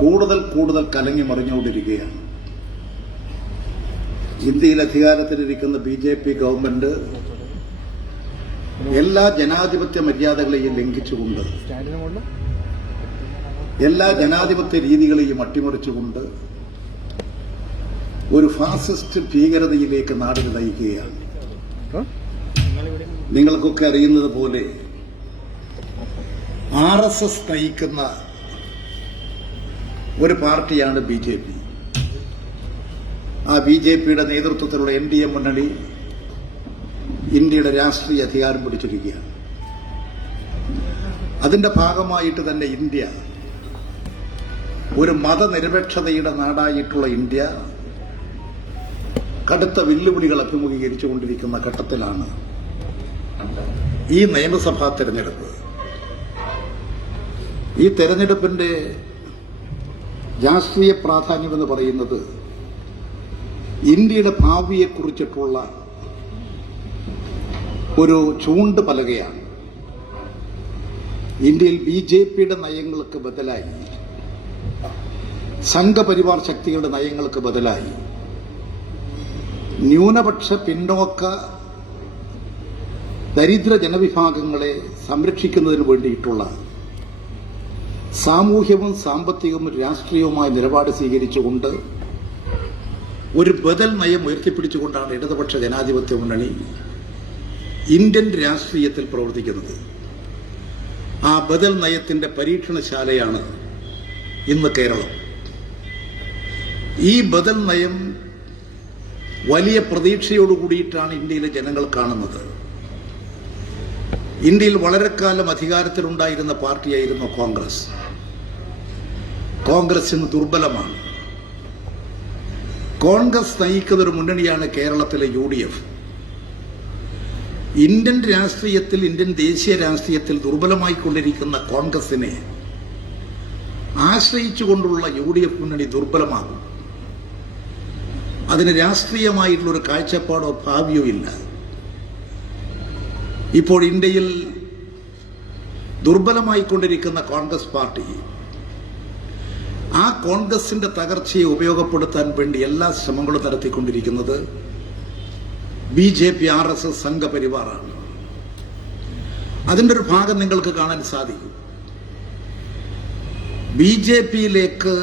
കൂടുതൽ കൂടുതൽ കലങ്ങി മറിഞ്ഞുകൊണ്ടിരിക്കുകയാണ്. ഇന്ത്യയിൽ അധികാരത്തിലിരിക്കുന്ന BJP ഗവൺമെന്റ് എല്ലാ ജനാധിപത്യ മര്യാദകളെയും ലംഘിച്ചുകൊണ്ട്, എല്ലാ ജനാധിപത്യ രീതികളെയും അട്ടിമറിച്ചുകൊണ്ട് ഒരു ഫാസിസ്റ്റ് ഭീകരതയിലേക്ക് നാടിനെ നയിക്കുകയാണ്. നിങ്ങൾക്കൊക്കെ അറിയുന്നത് പോലെ RSS നയിക്കുന്ന ഒരു പാർട്ടിയാണ് BJP. ആ BJPയുടെ നേതൃത്വത്തിലുള്ള NDA മുന്നണി ഇന്ത്യയുടെ രാഷ്ട്രീയ അധികാരം പിടിച്ചിരിക്കുകയാണ്. അതിന്റെ ഭാഗമായിട്ട് തന്നെ ഇന്ത്യ ഒരു മതനിരപേക്ഷതയുടെ നാടായിട്ടുള്ള ഇന്ത്യ കടുത്ത വെല്ലുവിളികൾ അഭിമുഖീകരിച്ചുകൊണ്ടിരിക്കുന്ന ഘട്ടത്തിലാണ് ഈ നിയമസഭാ തെരഞ്ഞെടുപ്പ്. ഈ തെരഞ്ഞെടുപ്പിന്റെ രാഷ്ട്രീയ പ്രാധാന്യമെന്ന് പറയുന്നത് ഇന്ത്യയുടെ ഭാവിയെക്കുറിച്ചിട്ടുള്ള ഒരു ചൂണ്ട് പലകയാണ്. ഇന്ത്യയിൽ BJPയുടെ നയങ്ങൾക്ക് ബദലായി, സംഘപരിവാർ ശക്തികളുടെ നയങ്ങൾക്ക് ബദലായി ന്യൂനപക്ഷ, പിന്നോക്ക, ദരിദ്ര ജനവിഭാഗങ്ങളെ സംരക്ഷിക്കുന്നതിന് വേണ്ടിയിട്ടുള്ള സാമൂഹ്യവും സാമ്പത്തികവും രാഷ്ട്രീയവുമായ നിലപാട് സ്വീകരിച്ചുകൊണ്ട് ഒരു ബദൽ നയം ഉയർത്തിപ്പിടിച്ചുകൊണ്ടാണ് ഇടതുപക്ഷ ജനാധിപത്യ മുന്നണി ഇന്ത്യൻ രാഷ്ട്രീയത്തിൽ പ്രവർത്തിക്കുന്നത്. ആ ബദൽ നയത്തിന്റെ പരീക്ഷണശാലയാണ് ഇന്ന് കേരളം. ഈ ബദൽ നയം വലിയ പ്രതീക്ഷയോടുകൂടിയിട്ടാണ് ഇന്ത്യയിലെ ജനങ്ങൾ കാണുന്നത്. ഇന്ത്യയിൽ വളരെക്കാലം അധികാരത്തിലുണ്ടായിരുന്ന പാർട്ടിയായിരുന്നു കോൺഗ്രസ്. കോൺഗ്രസ് ഇന്ന് ദുർബലമാണ്. കോൺഗ്രസ് നയിക്കുന്ന ഒരു മുന്നണിയാണ് കേരളത്തിലെ UDF. ഇന്ത്യൻ രാഷ്ട്രീയത്തിൽ, ഇന്ത്യൻ ദേശീയ രാഷ്ട്രീയത്തിൽ ദുർബലമായിക്കൊണ്ടിരിക്കുന്ന കോൺഗ്രസിനെ ആശ്രയിച്ചുകൊണ്ടുള്ള UDF മുന്നണി ദുർബലമാകും. അതിന് രാഷ്ട്രീയമായിട്ടുള്ളൊരു കാഴ്ചപ്പാടോ ഭാവിയോ ഇല്ല. ഇപ്പോൾ ഇന്ത്യയിൽ ദുർബലമായിക്കൊണ്ടിരിക്കുന്ന കോൺഗ്രസ് പാർട്ടി ആ കോൺഗ്രസിന്റെ തകർച്ചയെ ഉപയോഗപ്പെടുത്താൻ വേണ്ടി എല്ലാ ശ്രമങ്ങളും നടത്തിക്കൊണ്ടിരിക്കുന്നത് BJP, RSS, സംഘപരിവാറാണ്. അതിന്റെ ഒരു ഭാഗം നിങ്ങൾക്ക് കാണാൻ സാധിക്കും. BJPയിലേക്ക്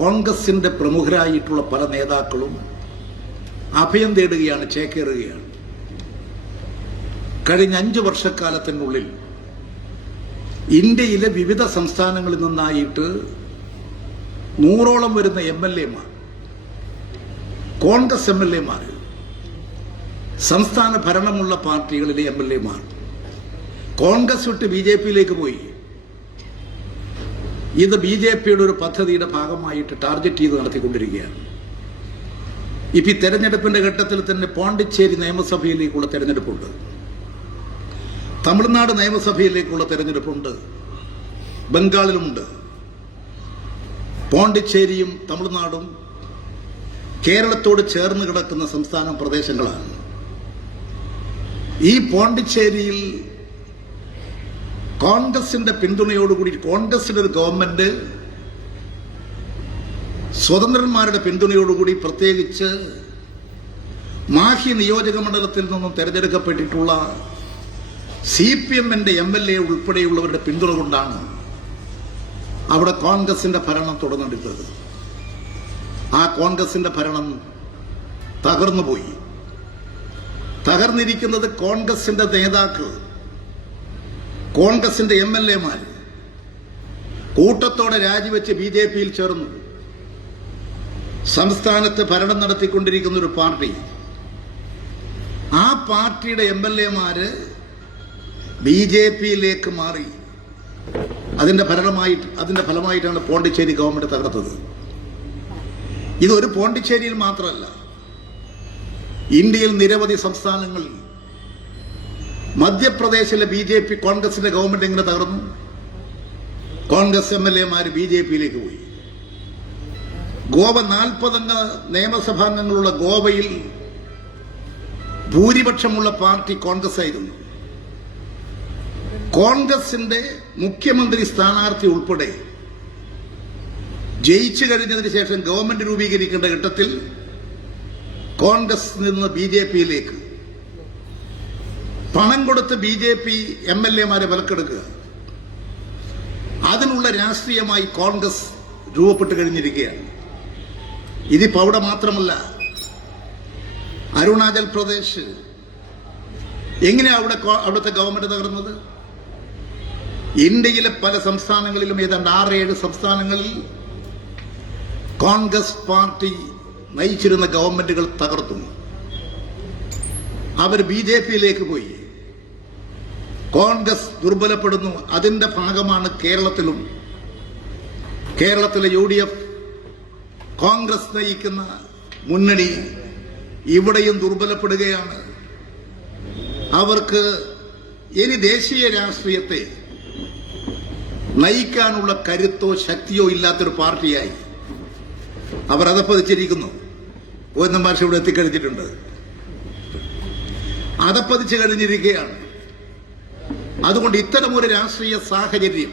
കോൺഗ്രസിന്റെ പ്രമുഖരായിട്ടുള്ള പല നേതാക്കളും അഭയം തേടുകയാണ്, ചേക്കേറുകയാണ്. കഴിഞ്ഞ 5 വർഷക്കാലത്തിനുള്ളിൽ ഇന്ത്യയിലെ വിവിധ സംസ്ഥാനങ്ങളിൽ നിന്നായിട്ട് 100ഓളം വരുന്ന MLAമാർ, കോൺഗ്രസ് MLAമാർ, സംസ്ഥാന ഭരണമുള്ള പാർട്ടികളിലെ MLAമാർ കോൺഗ്രസ് വിട്ട് BJPയിലേക്ക് പോയി. ഇത് BJPയുടെ ഒരു പദ്ധതിയുടെ ഭാഗമായിട്ട് ടാർഗറ്റ് ചെയ്ത് നടത്തിക്കൊണ്ടിരിക്കുകയാണ്. ഇപ്പൊ ഈ തെരഞ്ഞെടുപ്പിന്റെ ഘട്ടത്തിൽ തന്നെ പോണ്ടിച്ചേരി നിയമസഭയിലേക്കുള്ള തെരഞ്ഞെടുപ്പുണ്ട്, തമിഴ്നാട് നിയമസഭയിലേക്കുള്ള തെരഞ്ഞെടുപ്പുണ്ട്, ബംഗാളിലുമുണ്ട്. പോണ്ടിച്ചേരിയും തമിഴ്നാടും കേരളത്തോട് ചേർന്ന് കിടക്കുന്ന സംസ്ഥാന പ്രദേശങ്ങളാണ്. ഈ പോണ്ടിച്ചേരിയിൽ കോൺഗ്രസിന്റെ പിന്തുണയോടുകൂടി കോൺഗ്രസിന്റെ ഒരു ഗവൺമെന്റ് സ്വതന്ത്രന്മാരുടെ പിന്തുണയോടുകൂടി, പ്രത്യേകിച്ച് മാഹി നിയോജക മണ്ഡലത്തിൽ നിന്നും തെരഞ്ഞെടുക്കപ്പെട്ടിട്ടുള്ള CPMന്റെ MLA ഉൾപ്പെടെയുള്ളവരുടെ പിന്തുണ കൊണ്ടാണ് അവിടെ കോൺഗ്രസിന്റെ ഭരണം തുടർന്നെടുത്തത്. ആ കോൺഗ്രസിന്റെ ഭരണം തകർന്നുപോയി. തകർന്നിരിക്കുന്നത് കോൺഗ്രസിന്റെ നേതാക്കൾ, കോൺഗ്രസിന്റെ MLAമാർ കൂട്ടത്തോടെ രാജിവെച്ച് BJPയിൽ ചേർന്നു. സംസ്ഥാനത്ത് ഭരണം നടത്തിക്കൊണ്ടിരിക്കുന്ന ഒരു പാർട്ടി, ആ പാർട്ടിയുടെ MLAമാര് BJPയിലേക്ക് മാറി. അതിന്റെ ഫലമായിട്ടാണ് പോണ്ടിച്ചേരി ഗവൺമെന്റ് തകർത്തത്. ഇതൊരു പോണ്ടിച്ചേരിയിൽ മാത്രമല്ല, ഇന്ത്യയിൽ നിരവധി സംസ്ഥാനങ്ങളിൽ, മധ്യപ്രദേശിലെ BJP കോൺഗ്രസിന്റെ ഗവൺമെന്റ് എങ്ങനെ തകർന്നു? കോൺഗ്രസ് MLAമാര് BJPയിലേക്ക് പോയി. ഗോവ 40 അംഗ നിയമസഭാംഗങ്ങളുള്ള ഗോവയിൽ ഭൂരിപക്ഷമുള്ള പാർട്ടി കോൺഗ്രസ് ആയിരുന്നു. കോൺഗ്രസിന്റെ മുഖ്യമന്ത്രി സ്ഥാനാർത്ഥി ഉൾപ്പെടെ ജയിച്ചു കഴിഞ്ഞതിന് ശേഷം ഗവൺമെന്റ് രൂപീകരിക്കേണ്ട ഘട്ടത്തിൽ കോൺഗ്രസ് നിന്ന് BJP-യിലേക്ക് പണം കൊടുത്ത് BJP MLA-മാരെ വിലക്കെടുക്കുക, അതിനുള്ള രാഷ്ട്രീയമായി കോൺഗ്രസ് രൂപപ്പെട്ട് കഴിഞ്ഞിരിക്കുകയാണ്. ഇതിപ്പോ അവിടെ മാത്രമല്ല, അരുണാചൽ പ്രദേശ് എങ്ങനെയാ അവിടുത്തെ ഗവൺമെന്റ് തകർന്നത്? ഇന്ത്യയിലെ പല സംസ്ഥാനങ്ങളിലും ഏതാണ്ട് 6-7 സംസ്ഥാനങ്ങളിൽ കോൺഗ്രസ് പാർട്ടി നയിച്ചിരുന്ന ഗവൺമെന്റുകൾ തകർത്തു. അവർ BJP-യിലേക്ക് പോയി. കോൺഗ്രസ് ദുർബലപ്പെടുന്നു. അതിന്റെ ഭാഗമാണ് കേരളത്തിലും. കേരളത്തിലെ UDF കോൺഗ്രസ് നയിക്കുന്ന മുന്നണി ഇവിടെയും ദുർബലപ്പെടുകയാണ്. അവർക്ക് ഇനി ദേശീയ രാഷ്ട്രീയത്തെ നയിക്കാനുള്ള കരുത്തോ ശക്തിയോ ഇല്ലാത്തൊരു പാർട്ടിയായി അവർ അതപ്പതിച്ചിരിക്കുന്നു. ഗോവിന്ദൻ മാഷ് ഇവിടെ എത്തിക്കഴിഞ്ഞിട്ടുണ്ട്. അതപ്പതിച്ചു കഴിഞ്ഞിരിക്കുകയാണ്. അതുകൊണ്ട് ഇത്തരമൊരു രാഷ്ട്രീയ സാഹചര്യം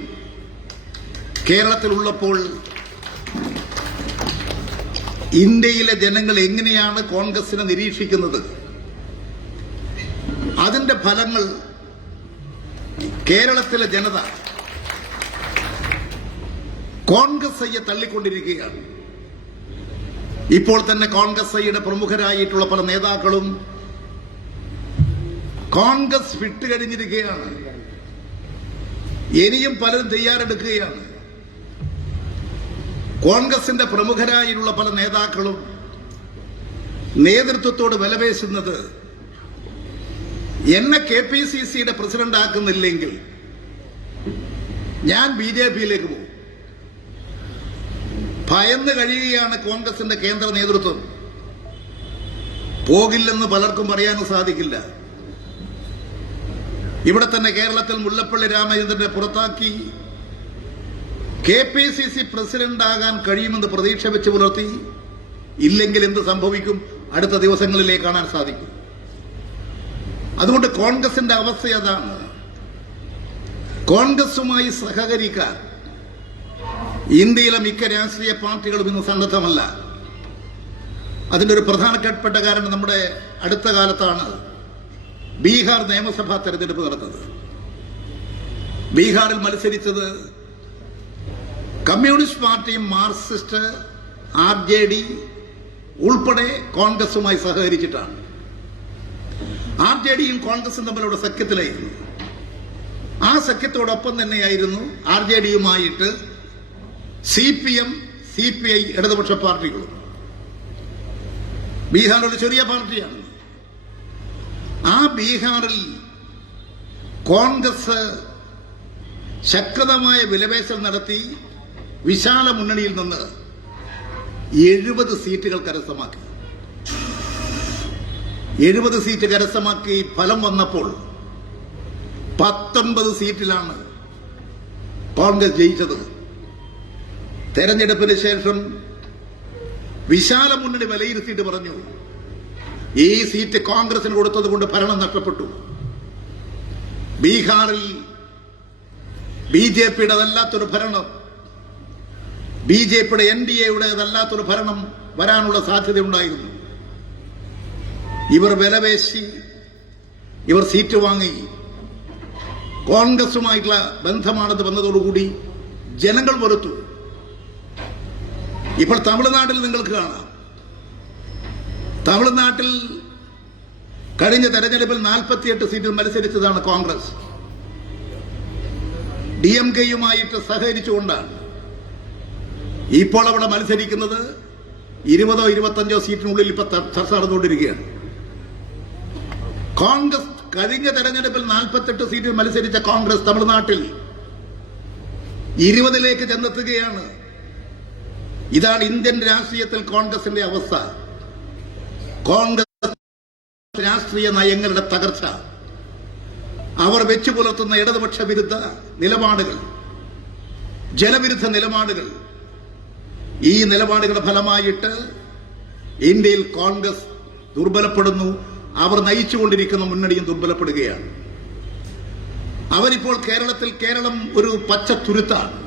കേരളത്തിലുള്ളപ്പോൾ ഇന്ത്യയിലെ ജനങ്ങൾ എങ്ങനെയാണ് കോൺഗ്രസിനെ നിരീക്ഷിക്കുന്നത്? അതിന്റെ ഫലങ്ങൾ കേരളത്തിലെ ജനത കോൺഗ്രസ് ഐയെ തള്ളിക്കൊണ്ടിരിക്കുകയാണ്. ഇപ്പോൾ തന്നെ കോൺഗ്രസ് ഐയുടെ പ്രമുഖരായിട്ടുള്ള പല നേതാക്കളും കോൺഗ്രസ് വിട്ടുകഴിഞ്ഞിരിക്കുകയാണ്. ഇനിയും പലരും തയ്യാറെടുക്കുകയാണ്. കോൺഗ്രസിന്റെ പ്രമുഖരായിട്ടുള്ള പല നേതാക്കളും നേതൃത്വത്തോട് വിലപേശുന്നത്, എന്നെ KPCC-യുടെ പ്രസിഡന്റ് ആക്കുന്നില്ലെങ്കിൽ ഞാൻ BJP-യിലേക്ക് പോകും. ഭയന്ന് കഴിയുകയാണ് കോൺഗ്രസിന്റെ കേന്ദ്ര നേതൃത്വം. പോകില്ലെന്ന് പലർക്കും പറയാനും സാധിക്കില്ല. ഇവിടെ തന്നെ കേരളത്തിൽ മുല്ലപ്പള്ളി രാമചന്ദ്രനെ പുറത്താക്കി KPCC പ്രസിഡന്റ് ആകാൻ കഴിയുമെന്ന് പ്രതീക്ഷ വെച്ച് പുലർത്തി. ഇല്ലെങ്കിൽ എന്ത് സംഭവിക്കും അടുത്ത ദിവസങ്ങളിലേ കാണാൻ സാധിക്കും. അതുകൊണ്ട് കോൺഗ്രസിന്റെ അവസ്ഥ അതാണ്. കോൺഗ്രസുമായി സഹകരിക്കാൻ ഇന്ത്യയിലെ മിക്ക രാഷ്ട്രീയ പാർട്ടികളും ഇന്ന് സന്നദ്ധമല്ല. അതിന്റെ ഒരു പ്രധാനപ്പെട്ട കാരണം നമ്മുടെ അടുത്ത കാലത്താണ് ബീഹാർ നിയമസഭാ തെരഞ്ഞെടുപ്പ് നടന്നത്. ബീഹാറിൽ മത്സരിച്ചത് കമ്മ്യൂണിസ്റ്റ് പാർട്ടിയും മാർക്സിസ്റ്റ് RJD ഉൾപ്പെടെ കോൺഗ്രസുമായി സഹകരിച്ചിട്ടാണ്. RJDയും കോൺഗ്രസും തമ്മിലുള്ള സഖ്യത്തിലായിരുന്നു. ആ സഖ്യത്തോടൊപ്പം തന്നെയായിരുന്നു RJDയുമായിട്ട് CPM, CPI ഇടതുപക്ഷ പാർട്ടികളും. ബീഹാർ ഒരു ചെറിയ പാർട്ടിയാണ്. ആ ബീഹാറിൽ കോൺഗ്രസ് ശക്തമായ വിലപേശൽ നടത്തി വിശാല മുന്നണിയിൽ നിന്ന് 70 സീറ്റുകൾ കരസ്ഥമാക്കി. 70 സീറ്റ് കരസ്ഥമാക്കി ഫലം വന്നപ്പോൾ 19 സീറ്റിലാണ് കോൺഗ്രസ് ജയിച്ചത്. തെരഞ്ഞെടുപ്പിന് ശേഷം വിശാല മുന്നണി വിലയിരുത്തിയിട്ട് പറഞ്ഞു, ഈ സീറ്റ് കോൺഗ്രസിന് കൊടുത്തത് കൊണ്ട് ഭരണം നഷ്ടപ്പെട്ടു. ബീഹാറിൽ BJP-യുടേതല്ലാത്തൊരു ഭരണം, BJP-യുടെ NDA-യുടേതല്ലാത്തൊരു ഭരണം വരാനുള്ള സാധ്യതയുണ്ടായിരുന്നു. ഇവർ വിലപേശി, ഇവർ സീറ്റ് വാങ്ങി. കോൺഗ്രസുമായിട്ടുള്ള ബന്ധമാണെന്ന് വന്നതോടുകൂടി ജനങ്ങൾ വെറുത്തു. ഇപ്പോൾ തമിഴ്നാട്ടിൽ നിങ്ങൾക്ക് കാണാം. തമിഴ്നാട്ടിൽ കഴിഞ്ഞ തെരഞ്ഞെടുപ്പിൽ 48 സീറ്റിൽ മത്സരിച്ചതാണ് കോൺഗ്രസ്. DMK-യുമായിട്ട് സഹകരിച്ചുകൊണ്ടാണ്. ഇപ്പോൾ അവിടെ മത്സരിക്കുന്നത് 20ഓ 25ഓ സീറ്റിനുള്ളിൽ ഇപ്പൊ ചർച്ച നടന്നുകൊണ്ടിരിക്കുകയാണ്. കോൺഗ്രസ് കഴിഞ്ഞ തെരഞ്ഞെടുപ്പിൽ 48 സീറ്റിൽ മത്സരിച്ച കോൺഗ്രസ് തമിഴ്നാട്ടിൽ 20ലേക്ക് ചെന്നെത്തുകയാണ്. ഇതാണ് ഇന്ത്യൻ രാഷ്ട്രീയത്തിൽ കോൺഗ്രസിന്റെ അവസ്ഥ. കോൺഗ്രസ് രാഷ്ട്രീയ നയങ്ങളുടെ തകർച്ച, അവർ വെച്ചു പുലർത്തുന്ന ഇടതുപക്ഷ വിരുദ്ധ നിലപാടുകൾ, ജനവിരുദ്ധ നിലപാടുകൾ, ഈ നിലപാടുകളുടെ ഫലമായിട്ട് ഇന്ത്യയിൽ കോൺഗ്രസ് ദുർബലപ്പെടുന്നു. അവർ നയിച്ചുകൊണ്ടിരിക്കുന്ന മുന്നണിയും ദുർബലപ്പെടുകയാണ്. അവരിപ്പോൾ കേരളം ഒരു പച്ച തുരുത്താണ്.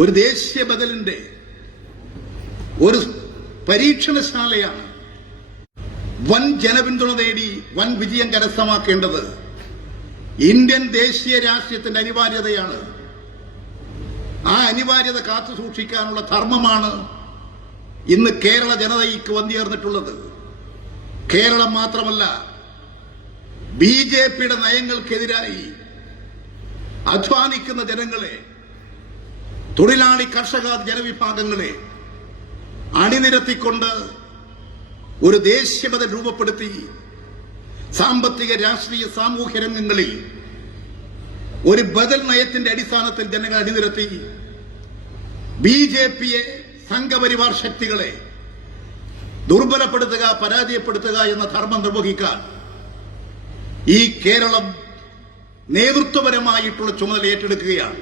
ഒരു ദേശീയ ബദലിന്റെ ഒരു പരീക്ഷണശാലയാണ്. വൻ ജനപിന്തുണ നേടി വൻ വിജയം കരസ്ഥമാക്കേണ്ടത് ഇന്ത്യൻ ദേശീയ രാഷ്ട്രീയത്തിന്റെ അനിവാര്യതയാണ്. ആ അനിവാര്യത കാത്തുസൂക്ഷിക്കാനുള്ള ധർമ്മമാണ് ഇന്ന് കേരള ജനതയ്ക്ക് വന്നുചേർന്നിട്ടുള്ളത്. കേരളം മാത്രമല്ല, ബിജെപിയുടെ നയങ്ങൾക്കെതിരായി അധ്വാനിക്കുന്ന ജനങ്ങളെ, തൊഴിലാളി കർഷക ജനവിഭാഗങ്ങളെ അണിനിരത്തിക്കൊണ്ട് ഒരു ദേശീയപത രൂപപ്പെടുത്തി സാമ്പത്തിക, രാഷ്ട്രീയ, സാമൂഹ്യ രംഗങ്ങളിൽ ഒരു ബദൽ നയത്തിന്റെ അടിസ്ഥാനത്തിൽ ജനങ്ങൾ അണിനിരത്തി ബിജെപിയെ, സംഘപരിവാർ ശക്തികളെ ദുർബലപ്പെടുത്തുക, പരാജയപ്പെടുത്തുക എന്ന ധർമ്മം നിർവഹിക്കാൻ ഈ കേരളം നേതൃത്വപരമായിട്ടുള്ള ചുമതല ഏറ്റെടുക്കുകയാണ്.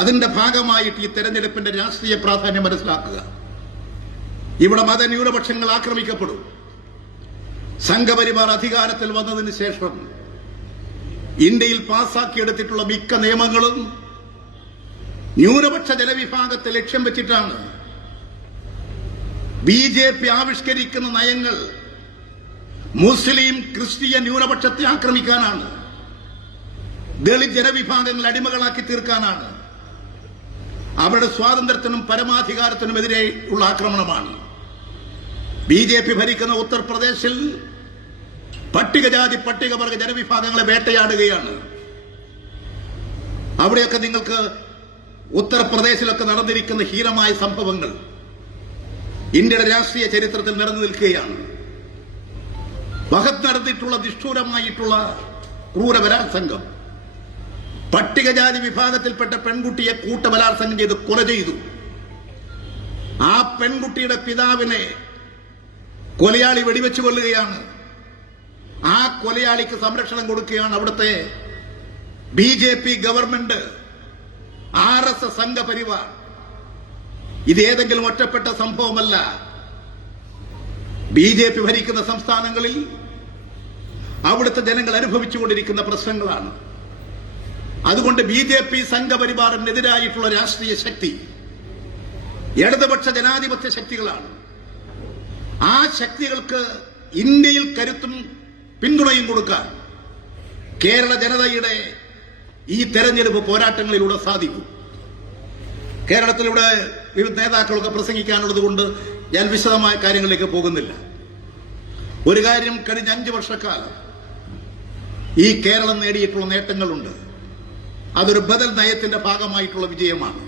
അതിന്റെ ഭാഗമായിട്ട് ഈ തെരഞ്ഞെടുപ്പിന്റെ രാഷ്ട്രീയ പ്രാധാന്യം മനസ്സിലാക്കുക. ഇവിടെ മതന്യൂനപക്ഷങ്ങൾ ആക്രമിക്കപ്പെടും. സംഘപരിവാർ അധികാരത്തിൽ വന്നതിന് ശേഷം ഇന്ത്യയിൽ പാസാക്കിയെടുത്തിട്ടുള്ള മിക്ക നിയമങ്ങളും ന്യൂനപക്ഷ ജനവിഭാഗത്തെ ലക്ഷ്യം വെച്ചിട്ടാണ്. ബിജെപി ആവിഷ്കരിക്കുന്ന നയങ്ങൾ മുസ്ലിം, ക്രിസ്ത്യൻ ന്യൂനപക്ഷത്തെ ആക്രമിക്കാനാണ്. ദളിത് ജനവിഭാഗങ്ങൾ അടിമകളാക്കി തീർക്കാനാണ്. അവരുടെ സ്വാതന്ത്ര്യത്തിനും പരമാധികാരത്തിനുമെതിരെ ഉള്ള ആക്രമണമാണ്. ബിജെപി ഭരിക്കുന്ന ഉത്തർപ്രദേശിൽ പട്ടികജാതി, പട്ടികവർഗ ജനവിഭാഗങ്ങളെ വേട്ടയാടുകയാണ്. അവിടെയൊക്കെ നിങ്ങൾക്ക് ഉത്തർപ്രദേശിലൊക്കെ നടന്നിരിക്കുന്ന ഹീനമായ സംഭവങ്ങൾ ഇന്ത്യയുടെ രാഷ്ട്രീയ ചരിത്രത്തിൽ നിറഞ്ഞു നിൽക്കുകയാണ്. വഹത്ത് നടത്തിയിട്ടുള്ള നിഷ്ഠൂരമായിട്ടുള്ള ക്രൂരബലാത്സംഗം, പട്ടികജാതി വിഭാഗത്തിൽപ്പെട്ട പെൺകുട്ടിയെ കൂട്ടബലാത്സംഗം ചെയ്ത് കൊല ചെയ്തു. ആ പെൺകുട്ടിയുടെ പിതാവിനെ കൊലയാളി വെടിവെച്ചു കൊല്ലുകയാണ്. ആ കൊലയാളിക്ക് സംരക്ഷണം കൊടുക്കുകയാണ് അവിടുത്തെ ബിജെപി ഗവൺമെന്റ്, RSS സംഘപരിവാർ. ഇതേതെങ്കിലും ഒറ്റപ്പെട്ട സംഭവമല്ല. ബിജെപി ഭരിക്കുന്ന സംസ്ഥാനങ്ങളിൽ അവിടുത്തെ ജനങ്ങൾ അനുഭവിച്ചുകൊണ്ടിരിക്കുന്ന പ്രശ്നങ്ങളാണ്. അതുകൊണ്ട് ബിജെപി സംഘപരിവാറിനെതിരായിട്ടുള്ള രാഷ്ട്രീയ ശക്തി ഇടതുപക്ഷ ജനാധിപത്യ ശക്തികളാണ്. ആ ശക്തികൾക്ക് ഇന്ത്യയിൽ കരുത്തും പിന്തുണയും കൊടുക്കാൻ കേരള ജനതയുടെ ഈ തെരഞ്ഞെടുപ്പ് പോരാട്ടങ്ങളിലൂടെ സാധിക്കും. കേരളത്തിലൂടെ വിവിധ നേതാക്കളൊക്കെ പ്രസംഗിക്കാനുള്ളത് കൊണ്ട് ഞാൻ വിശദമായ കാര്യങ്ങളിലേക്ക് പോകുന്നില്ല. ഒരു കാര്യം, കഴിഞ്ഞ 5 വർഷക്കാലം ഈ കേരളം നേടിയിട്ടുള്ള നേട്ടങ്ങളുണ്ട്. അതൊരു ബദൽ നയത്തിന്റെ ഭാഗമായിട്ടുള്ള വിജയമാണ്.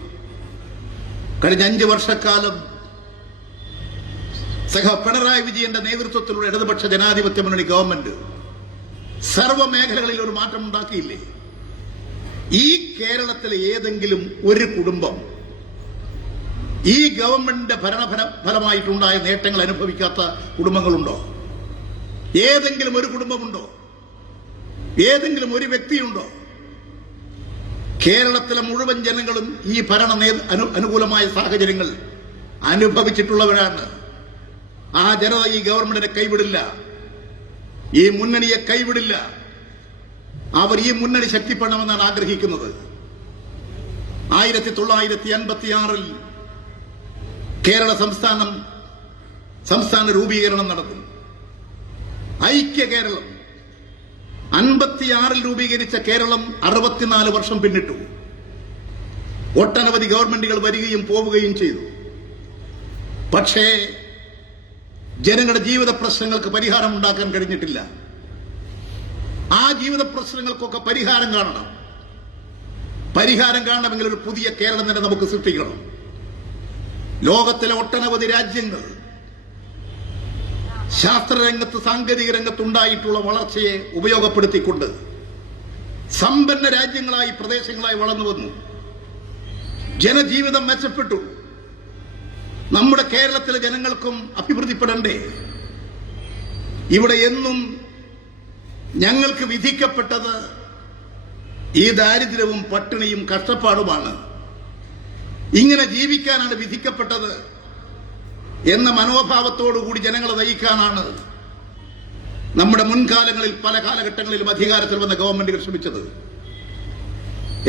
കഴിഞ്ഞ 5 വർഷക്കാലം പിണറായി വിജയന്റെ നേതൃത്വത്തിലുള്ള ഇടതുപക്ഷ ജനാധിപത്യ മുന്നണി ഗവൺമെന്റ് സർവ്വ മേഖലകളിൽ ഒരു മാറ്റം ഉണ്ടാക്കിയില്ലേ? ഈ കേരളത്തിലെ ഏതെങ്കിലും ഒരു കുടുംബം ഈ ഗവൺമെന്റിന്റെ ഫലമായിട്ടുണ്ടായ നേട്ടങ്ങൾ അനുഭവിക്കാത്ത കുടുംബങ്ങളുണ്ടോ? ഏതെങ്കിലും ഒരു കുടുംബമുണ്ടോ? ഏതെങ്കിലും ഒരു വ്യക്തിയുണ്ടോ? കേരളത്തിലെ മുഴുവൻ ജനങ്ങളും ഈ അനുകൂലമായ സാഹചര്യങ്ങൾ അനുഭവിച്ചിട്ടുള്ളവരാണ്. ആ ജനത ഈ ഗവൺമെന്റിനെ കൈവിടില്ല, ഈ മുന്നണിയെ കൈവിടില്ല. അവർ ഈ മുന്നണി ശക്തിപ്പെടണമെന്നാണ് ആഗ്രഹിക്കുന്നത്. 1956 കേരള സംസ്ഥാന രൂപീകരണം നടന്നു. ഐക്യ കേരളം. 56 രൂപീകരിച്ച കേരളം 64 വർഷം പിന്നിട്ടു. ഒട്ടനവധി ഗവൺമെന്റുകൾ വരികയും പോവുകയും ചെയ്തു. പക്ഷേ ജനങ്ങളുടെ ജീവിത പ്രശ്നങ്ങൾക്ക് പരിഹാരം ഉണ്ടാക്കാൻ കഴിഞ്ഞിട്ടില്ല. ആ ജീവിത പ്രശ്നങ്ങൾക്കൊക്കെ പരിഹാരം കാണണം. പരിഹാരം കാണണമെങ്കിൽ ഒരു പുതിയ കേരളം തന്നെ നമുക്ക് സൃഷ്ടിക്കണം. ലോകത്തിലെ ഒട്ടനവധി രാജ്യങ്ങൾ ശാസ്ത്രരംഗത്ത്, സാങ്കേതിക രംഗത്തുണ്ടായിട്ടുള്ള വളർച്ചയെ ഉപയോഗപ്പെടുത്തിക്കൊണ്ട് സമ്പന്ന രാജ്യങ്ങളായി, പ്രദേശങ്ങളായി വളർന്നു വന്നു. ജനജീവിതം മെച്ചപ്പെട്ടു. നമ്മുടെ കേരളത്തിലെ ജനങ്ങൾക്കും അഭിവൃദ്ധിപ്പെടണ്ടേ? ഇവിടെ എന്നും ഞങ്ങൾക്ക് വിധിക്കപ്പെട്ടത് ഈ ദാരിദ്ര്യവും പട്ടിണിയും കഷ്ടപ്പാടുമാണ്. ഇങ്ങനെ ജീവിക്കാനാണ് വിധിക്കപ്പെട്ടത് എന്ന മനോഭാവത്തോടുകൂടി ജനങ്ങളെ നയിക്കാനാണ് നമ്മുടെ മുൻകാലങ്ങളിൽ പല കാലഘട്ടങ്ങളിലും അധികാരത്തിൽ വന്ന ഗവൺമെന്റുകൾ ശ്രമിച്ചത്.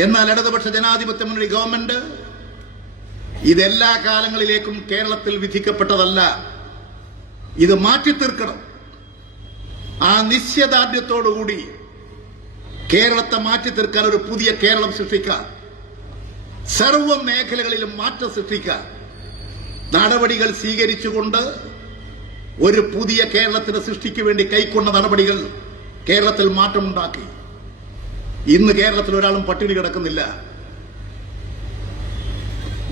എന്നാൽ ഇടതുപക്ഷ ജനാധിപത്യ മുന്നണി ഗവൺമെന്റ് ഇതെല്ലാ കാലങ്ങളിലേക്കും കേരളത്തിൽ വിധിക്കപ്പെട്ടതല്ല. ഇത് മാറ്റിത്തീർക്കണം. ആ നിശ്ചയദാർഢ്യത്തോടുകൂടി കേരളത്തെ മാറ്റിത്തീർക്കാൻ, ഒരു പുതിയ കേരളം സൃഷ്ടിക്കാൻ, സർവ്വ മേഖലകളിലും മാറ്റം സൃഷ്ടിക്കാൻ നടപടികൾ സ്വീകരിച്ചുകൊണ്ട് ഒരു പുതിയ കേരളത്തിന്റെ സൃഷ്ടിക്ക് വേണ്ടി കൈക്കൊണ്ട നടപടികൾ കേരളത്തിൽ മാറ്റമുണ്ടാക്കി. ഇന്ന് കേരളത്തിൽ ഒരാളും പട്ടിണി കിടക്കുന്നില്ല.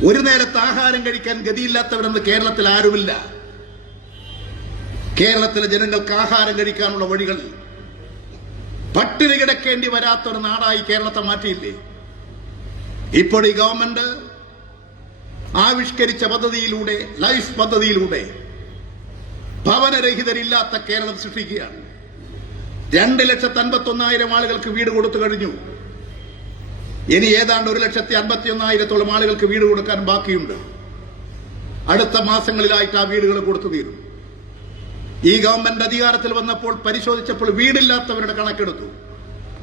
ഒരു നേരത്തെ ആഹാരം കഴിക്കാൻ ഗതിയില്ലാത്തവരെന്ന് കേരളത്തിൽ ആരുമില്ല. കേരളത്തിലെ ജനങ്ങൾക്ക് ആഹാരം കഴിക്കാനുള്ള വഴികൾ, പട്ടിണി കിടക്കേണ്ടി വരാത്ത ഒരു നാടായി കേരളത്തെ മാറ്റിയില്ലേ? ഇപ്പോൾ ഈ ഗവൺമെന്റ് ആവിഷ്കരിച്ച പദ്ധതിയിലൂടെ, ലൈഫ് പദ്ധതിയിലൂടെ ഭവനരഹിതരില്ലാത്ത കേരളം സൃഷ്ടിക്കുകയാണ്. 2,51,000 ആളുകൾക്ക് വീട് കൊടുത്തു കഴിഞ്ഞു. ഇനി ഏതാണ്ട് 1,51,000 ആളുകൾക്ക് വീട് കൊടുക്കാൻ ബാക്കിയുണ്ട്. അടുത്ത മാസങ്ങളിലായിട്ട് ആ വീടുകൾ കൊടുത്തു തീരും. ഈ ഗവൺമെന്റ് അധികാരത്തിൽ വന്നപ്പോൾ പരിശോധിച്ചപ്പോൾ വീടില്ലാത്തവരുടെ കണക്കെടുത്തു.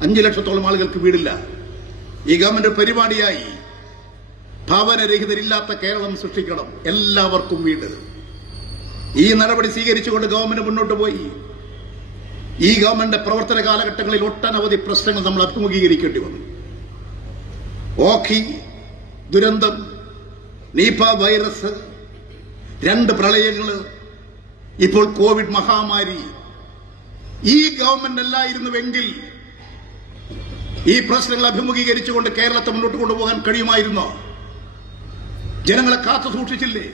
5 ലക്ഷത്തോളം ആളുകൾക്ക് വീടില്ല. ഈ ഗവൺമെന്റ് പരിപാടിയായി ഭവനരഹിതരില്ലാത്ത കേരളം സൃഷ്ടിക്കണം, എല്ലാവർക്കും വീട്. ഈ നടപടി സ്വീകരിച്ചുകൊണ്ട് ഗവൺമെന്റ് മുന്നോട്ട് പോയി. ഈ ഗവൺമെന്റ് പ്രവർത്തന കാലഘട്ടങ്ങളിൽ ഒട്ടനവധി പ്രശ്നങ്ങൾ നമ്മൾ അഭിമുഖീകരിക്കേണ്ടി വന്നു. ഓഖി ദുരന്തം, നിപ വൈറസ്, 2 പ്രളയങ്ങൾ, ഇപ്പോൾ കോവിഡ് മഹാമാരി. ഈ ഗവൺമെന്റ് അല്ലായിരുന്നുവെങ്കിൽ ഈ പ്രശ്നങ്ങൾ അഭിമുഖീകരിച്ചുകൊണ്ട് കേരളത്തെ മുന്നോട്ട് കൊണ്ടുപോകാൻ കഴിയുമായിരുന്നോ? ജനങ്ങളെ കാത്തു സൂക്ഷിച്ചില്ലേ?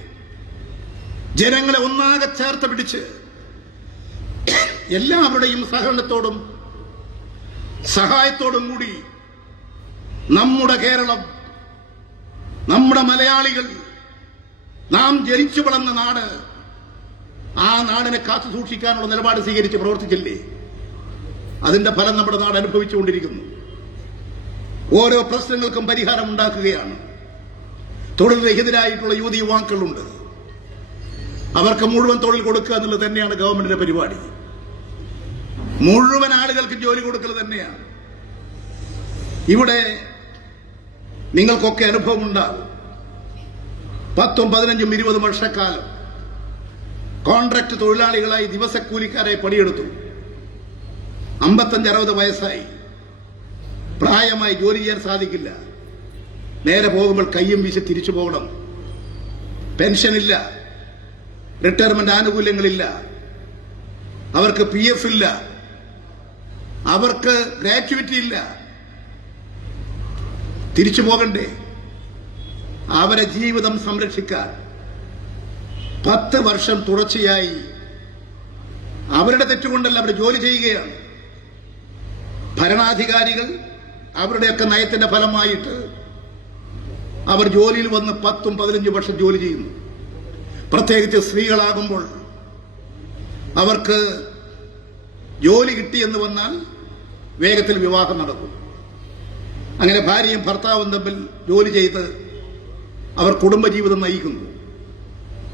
ജനങ്ങളെ ഒന്നാകെ ചേർത്ത് പിടിച്ച് എല്ലാവരുടെയും സഹകരണത്തോടും സഹായത്തോടും കൂടി നമ്മുടെ കേരളം, നമ്മുടെ മലയാളികൾ, നാം ജനിച്ചു വളർന്ന നാട്, ആ നാടിനെ കാത്തു സൂക്ഷിക്കാനുള്ള നിലപാട് സ്വീകരിച്ച് പ്രവർത്തിച്ചില്ലേ? അതിന്റെ ഫലം നമ്മുടെ നാട് അനുഭവിച്ചുകൊണ്ടിരിക്കുന്നു. ഓരോ പ്രശ്നങ്ങൾക്കും പരിഹാരം ഉണ്ടാക്കുകയാണ്. തൊഴിൽ രഹിതരായിട്ടുള്ള യുവതി യുവാക്കളുണ്ട്. അവർക്ക് മുഴുവൻ തൊഴിൽ കൊടുക്കുക എന്നുള്ളത് തന്നെയാണ് ഗവൺമെന്റിന്റെ പരിപാടി. മുഴുവൻ ആളുകൾക്ക് ജോലി കൊടുക്കൽ തന്നെയാണ്. ഇവിടെ നിങ്ങൾക്കൊക്കെ അനുഭവം ഉണ്ടാകും. 10, 15, 20 വർഷക്കാലം കോൺട്രാക്ട് തൊഴിലാളികളായി ദിവസക്കൂലിക്കാരെ പണിയെടുത്തു. 55, 60 വയസ്സായി, പ്രായമായി, ജോലി ചെയ്യാൻ സാധിക്കില്ല. നേരെ പോകുമ്പോൾ കയ്യും വീശി തിരിച്ചു പോകണം. പെൻഷനില്ല, റിട്ടയർമെന്റ് ആനുകൂല്യങ്ങളില്ല, അവർക്ക് PF ഇല്ല, അവർക്ക് ഗ്രാറ്റുവിറ്റി ഇല്ല. തിരിച്ചു പോകണ്ടേ? അവരെ ജീവിതം സംരക്ഷിക്കാൻ 10 വർഷം തുടർച്ചയായി അവരുടെ തെറ്റുകൊണ്ടല്ല, അവർ ജോലി ചെയ്യുകയാണ്. ഭരണാധികാരികൾ അവരുടെയൊക്കെ നയത്തിന്റെ ഫലമായിട്ട് അവർ ജോലിയിൽ വന്ന് 10, 15 വർഷം ജോലി ചെയ്യുന്നു. പ്രത്യേകിച്ച് സ്ത്രീകളാകുമ്പോൾ അവർക്ക് ജോലി കിട്ടിയെന്ന് വന്നാൽ വേഗത്തിൽ വിവാഹം നടക്കും. അങ്ങനെ ഭാര്യയും ഭർത്താവും തമ്മിൽ ജോലി ചെയ്ത് അവർ കുടുംബജീവിതം നയിക്കുന്നു.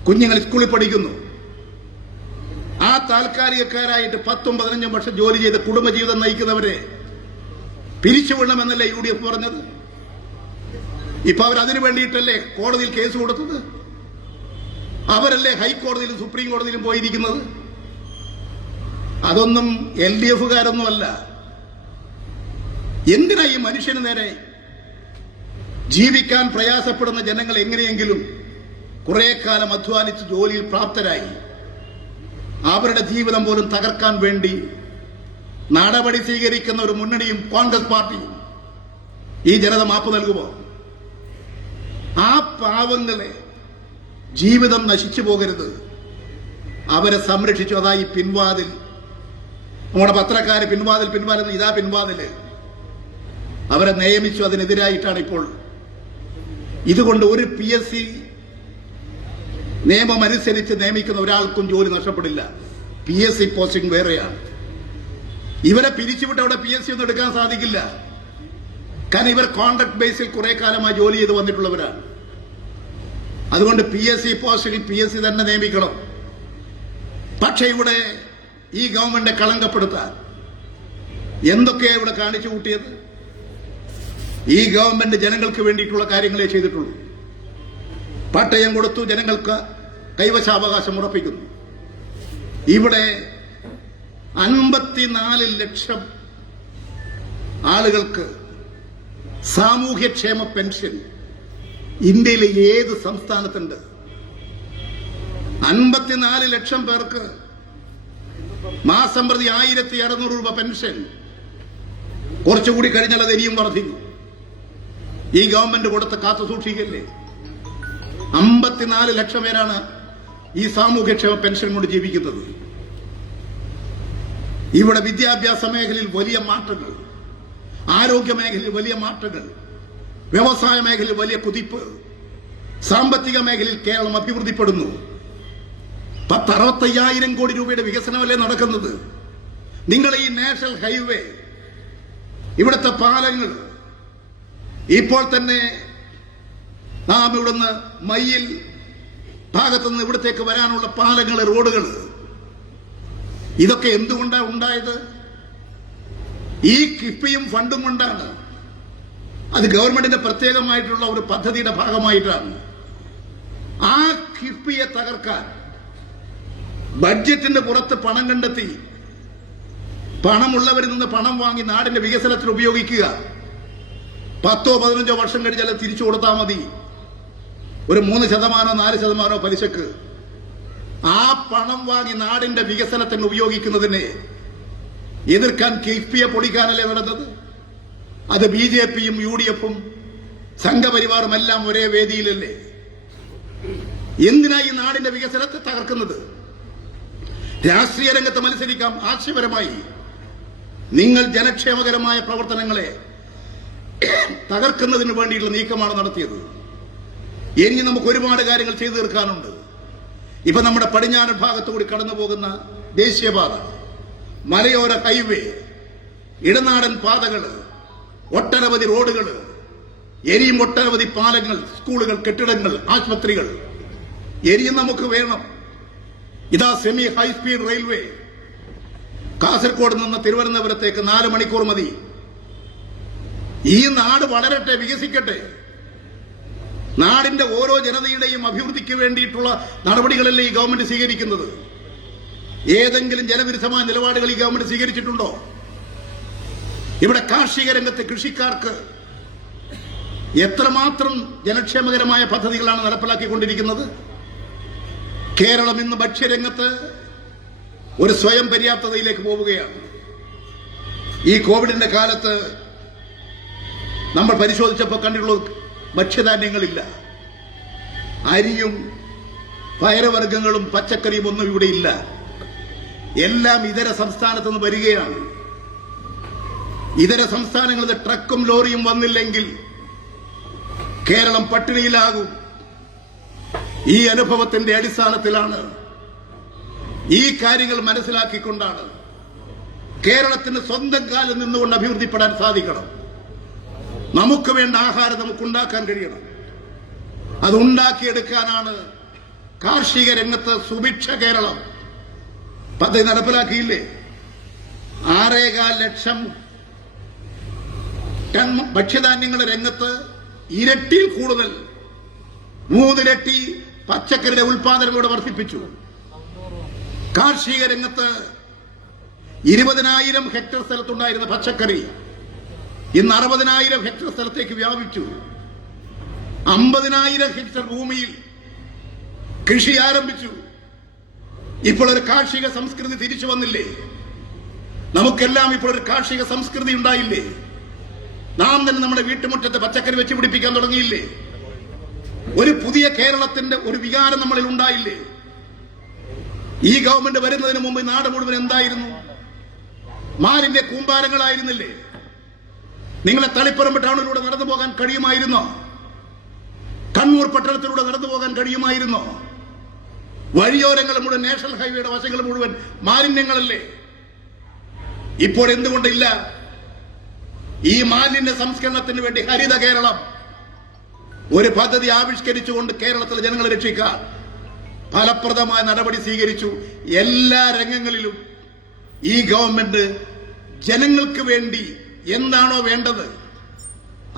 കുഞ്ഞുങ്ങൾ സ്കൂളിൽ പഠിക്കുന്നു. ആ താൽക്കാലികക്കാരായിട്ട് 10, 15 വർഷം ജോലി ചെയ്ത് കുടുംബജീവിതം നയിക്കുന്നവരെ പിരിച്ചുവിടണമെന്നല്ലേ UDF പറഞ്ഞത്? ഇപ്പൊ അവരതിനു വേണ്ടിയിട്ടല്ലേ കോടതിയിൽ കേസ് കൊടുത്തത്? അവരല്ലേ ഹൈക്കോടതിയിലും സുപ്രീം കോടതിയിലും പോയിരിക്കുന്നത്? അതൊന്നും LDFകാരൊന്നുമല്ല. എന്തിനാ ഈ മനുഷ്യന് നേരെ? ജീവിക്കാൻ പ്രയാസപ്പെടുന്ന ജനങ്ങൾ എങ്ങനെയെങ്കിലും കുറെ കാലം അധ്വാനിച്ച് ജോലിയിൽ പ്രാപ്തരായി അവരുടെ ജീവിതം പോലും തകർക്കാൻ വേണ്ടി നടപടി സ്വീകരിക്കുന്ന ഒരു മുന്നണിയും കോൺഗ്രസ് പാർട്ടിയും ഈ ജനത മാപ്പ് നൽകുമോ? ആ പാവങ്ങളെ ജീവിതം നശിച്ചു പോകരുത്, അവരെ സംരക്ഷിച്ചു. അതായി പിൻവാതിൽ, നമ്മുടെ പത്രക്കാര് പിൻവാതിൽ ഇതാ പിൻവാതില്, അവരെ നിയമിച്ചു. അതിനെതിരായിട്ടാണ് ഇപ്പോൾ. ഇതുകൊണ്ട് ഒരു PSC നിയമമനുസരിച്ച് നിയമിക്കുന്ന ഒരാൾക്കും ജോലി നഷ്ടപ്പെടില്ല. PSC പോസ്റ്റിംഗ് വേറെയാണ്. ഇവരെ പിരിച്ചുവിട്ട് അവിടെ PSC ഒന്നും എടുക്കാൻ സാധിക്കില്ല. കാരണം ഇവർ കോൺട്രാക്ട് ബേസിൽ കുറെ കാലമായി ജോലി ചെയ്ത് വന്നിട്ടുള്ളവരാണ്. അതുകൊണ്ട് PSC പോസ്റ്റിംഗ് PSC തന്നെ നിയമിക്കണം. പക്ഷെ ഇവിടെ ഈ ഗവൺമെന്റ് കളങ്കപ്പെടുത്താൻ എന്തൊക്കെയാണ് ഇവിടെ കാണിച്ചു കൂട്ടിയത്? ഈ ഗവൺമെന്റ് ജനങ്ങൾക്ക് വേണ്ടിയിട്ടുള്ള കാര്യങ്ങളെ ചെയ്തിട്ടുള്ളൂ. പട്ടയം കൊടുത്തു, ജനങ്ങൾക്ക് കൈവശാവകാശം ഉറപ്പിക്കുന്നു. ഇവിടെ 54 ലക്ഷം ആളുകൾക്ക് സാമൂഹ്യക്ഷേമ പെൻഷൻ ഇന്ത്യയിലെ ഏത് സംസ്ഥാനത്തുണ്ട്? 54 ലക്ഷം പേർക്ക് മാസം പ്രതി 1600 രൂപ പെൻഷൻ. കുറച്ചുകൂടി കഴിഞ്ഞാൽ അത് ഇനിയും വർദ്ധിക്കും. ഈ ഗവൺമെന്റ് കൊടുത്ത് കാത്തു സൂക്ഷിക്കല്ലേ? 54 ലക്ഷം പേരാണ് ഈ സാമൂഹ്യക്ഷേമ പെൻഷൻ കൊണ്ട് ജീവിക്കുന്നത്. ഇവിടെ വിദ്യാഭ്യാസ മേഖലയിൽ വലിയ മാറ്റങ്ങൾ, ആരോഗ്യ മേഖലയിൽ വലിയ മാറ്റങ്ങൾ, വ്യവസായ മേഖലയിൽ വലിയ കുതിപ്പ്, സാമ്പത്തിക മേഖലയിൽ കേരളം അഭിവൃദ്ധിപ്പെടുന്നു. 65,000 കോടി രൂപയുടെ വികസനമല്ലേ നടക്കുന്നത്? നിങ്ങൾ ഈ നാഷണൽ ഹൈവേ, ഇവിടുത്തെ പാലങ്ങൾ, ഇപ്പോൾ തന്നെ നാം ഇവിടുന്ന് മയ്യിൽ ഭാഗത്തുനിന്ന് ഇവിടത്തേക്ക് വരാനുള്ള പാലങ്ങൾ, റോഡുകൾ, ഇതൊക്കെ എന്തുകൊണ്ടാണ് ഉണ്ടായത്? ഈ കിഫ്ബിയും ഫണ്ടും കൊണ്ടാണ്. അത് ഗവൺമെന്റിന്റെ പ്രത്യേകമായിട്ടുള്ള ഒരു പദ്ധതിയുടെ ഭാഗമായിട്ടാണ്. ആ കിഫ്ബിയെ തകർക്കാൻ ബഡ്ജറ്റിന്റെ പുറത്ത് പണം കണ്ടെത്തി, പണമുള്ളവരിൽ നിന്ന് പണം വാങ്ങി നാടിന്റെ വികസനത്തിന് ഉപയോഗിക്കുക. 10-15 വർഷം കഴിഞ്ഞാൽ തിരിച്ചു കൊടുത്താൽ മതി. ഒരു 3%, 4% പലിശക്ക് ആ പണം വാങ്ങി നാടിന്റെ വികസനത്തിന് ഉപയോഗിക്കുന്നതിനെ എതിർക്കാൻ കിഫ്ബിയെ പൊളിക്കാനല്ലേ നടന്നത്? അത് BJPയും UDFും സംഘപരിവാറും എല്ലാം ഒരേ വേദിയിലല്ലേ? എന്തിനാ ഈ നാടിന്റെ വികസനത്തെ തകർക്കുന്നത്? രാഷ്ട്രീയ രംഗത്ത് മത്സരിക്കാം ആശയപരമായി. നിങ്ങൾ ജനക്ഷേമകരമായ പ്രവർത്തനങ്ങളെ തകർക്കുന്നതിന് വേണ്ടിയുള്ള നീക്കമാണ് നടത്തിയത്. ഇനി നമുക്ക് ഒരുപാട് കാര്യങ്ങൾ ചെയ്തു തീർക്കാനുണ്ട്. ഇപ്പൊ നമ്മുടെ പടിഞ്ഞാറൻ ഭാഗത്തുകൂടി കടന്നു പോകുന്ന ദേശീയപാത, മലയോര ഹൈവേ, ഇടനാടൻ പാതകൾ, ഒട്ടനവധി റോഡുകൾ, ഇനിയും ഒട്ടനവധി പാലങ്ങൾ, സ്കൂളുകൾ, കെട്ടിടങ്ങൾ, ആശുപത്രികൾ ഇനിയും നമുക്ക് വേണം. ഇതാ സെമി ഹൈസ്പീഡ് റെയിൽവേ, കാസർഗോഡ് നിന്ന് തിരുവനന്തപുരത്തേക്ക് 4 മണിക്കൂർ മതി. ഈ നാട് വളരട്ടെ, വികസിക്കട്ടെ. നാടിന്റെ ഓരോ ജനതയുടെയും അഭിവൃദ്ധിക്ക് വേണ്ടിയിട്ടുള്ള നടപടികളല്ലേ ഈ ഗവൺമെന്റ് സ്വീകരിക്കുന്നത്? ഏതെങ്കിലും ജനവിരുദ്ധമായ നിലപാടുകൾ ഈ ഗവൺമെന്റ് സ്വീകരിച്ചിട്ടുണ്ടോ? ഇവിടെ കാർഷിക രംഗത്ത് കൃഷിക്കാർക്ക് എത്രമാത്രം ജനക്ഷേമകരമായ പദ്ധതികളാണ് നടപ്പിലാക്കിക്കൊണ്ടിരിക്കുന്നത്? കേരളം ഇന്ന് ഭക്ഷ്യരംഗത്ത് ഒരു സ്വയം പര്യാപ്തതയിലേക്ക് പോവുകയാണ്. ഈ കോവിഡിന്റെ കാലത്ത് നമ്മൾ പരിശോധിച്ചപ്പോൾ കണ്ടിട്ടുള്ളത് ഭക്ഷ്യധാന്യങ്ങളില്ല. അരിയും പയറുവർഗ്ഗങ്ങളും പച്ചക്കറിയും ഒന്നും ഇവിടെ ഇല്ല. എല്ലാം ഇതര സംസ്ഥാനത്ത് നിന്ന് വരികയാണ്. ഇതര സംസ്ഥാനങ്ങളിൽ ട്രക്കും ലോറിയും വന്നില്ലെങ്കിൽ കേരളം പട്ടിണിയിലാകും. ഈ അനുഭവത്തിന്റെ അടിസ്ഥാനത്തിലാണ്, ഈ കാര്യങ്ങൾ മനസ്സിലാക്കിക്കൊണ്ടാണ് കേരളത്തിന് സ്വന്തം കാലിൽ നിന്നുകൊണ്ട് അഭിവൃദ്ധിപ്പെടാൻ സാധിക്കണം. നമുക്ക് വേണ്ട ആഹാരം നമുക്കുണ്ടാക്കാൻ കഴിയണം. അതുണ്ടാക്കിയെടുക്കാനാണ് കാർഷിക രംഗത്ത് സുഭിക്ഷ കേരളം പദ്ധതി നടപ്പിലാക്കിയില്ലേ? 6.25 ലക്ഷം ടൺ ഭക്ഷ്യധാന്യങ്ങളുടെ രംഗത്ത് ഇരട്ടിയിൽ കൂടുതൽ, 3 ഇരട്ടി പച്ചക്കറിയുടെ ഉൽപാദനം ഇവിടെ വർദ്ധിപ്പിച്ചു. കാർഷിക രംഗത്ത് 20,000 ഹെക്ടർ സ്ഥലത്തുണ്ടായിരുന്ന പച്ചക്കറി ഇന്ന് 60,000 ഹെക്ടർ സ്ഥലത്തേക്ക് വ്യാപിച്ചു. 50,000 ഹെക്ടർ ഭൂമിയിൽ കൃഷി ആരംഭിച്ചു. ഇപ്പോൾ ഒരു കാർഷിക സംസ്കൃതി തിരിച്ചു വന്നില്ലേ? നമുക്കെല്ലാം ഇപ്പോൾ ഒരു കാർഷിക സംസ്കൃതി ഉണ്ടായില്ലേ? നാം തന്നെ നമ്മുടെ വീട്ടുമുറ്റത്ത് പച്ചക്കറി വെച്ച് പിടിപ്പിക്കാൻ തുടങ്ങിയില്ലേ? ഒരു പുതിയ കേരളത്തിന്റെ ഒരു വികാരം നമ്മളിൽ ഉണ്ടായില്ലേ? ഈ ഗവൺമെന്റ് വരുന്നതിന് മുമ്പ് നാട് മുഴുവൻ എന്തായിരുന്നു? മാലിന്യ കൂമ്പാരങ്ങളായിരുന്നില്ലേ? നിങ്ങളെ തളിപ്പറമ്പ് ടൗണിലൂടെ നടന്നു പോകാൻ കഴിയുമായിരുന്നോ? കണ്ണൂർ പട്ടണത്തിലൂടെ നടന്നു പോകാൻ കഴിയുമായിരുന്നോ? വഴിയോരങ്ങൾ മുഴുവൻ, നാഷണൽ ഹൈവേയുടെ വശങ്ങൾ മുഴുവൻ മാലിന്യങ്ങളല്ലേ? ഇപ്പോൾ എന്തുകൊണ്ടില്ല? ഈ മാലിന്യ സംസ്കരണത്തിന് വേണ്ടി ഹരിത കേരളം ഒരു പദ്ധതി ആവിഷ്കരിച്ചുകൊണ്ട് കേരളത്തിലെ ജനങ്ങളെ രക്ഷിക്കാൻ ഫലപ്രദമായ നടപടി സ്വീകരിച്ചു. എല്ലാ രംഗങ്ങളിലും ഈ ഗവൺമെന്റ് ജനങ്ങൾക്ക് വേണ്ടി എന്താണോ വേണ്ടത്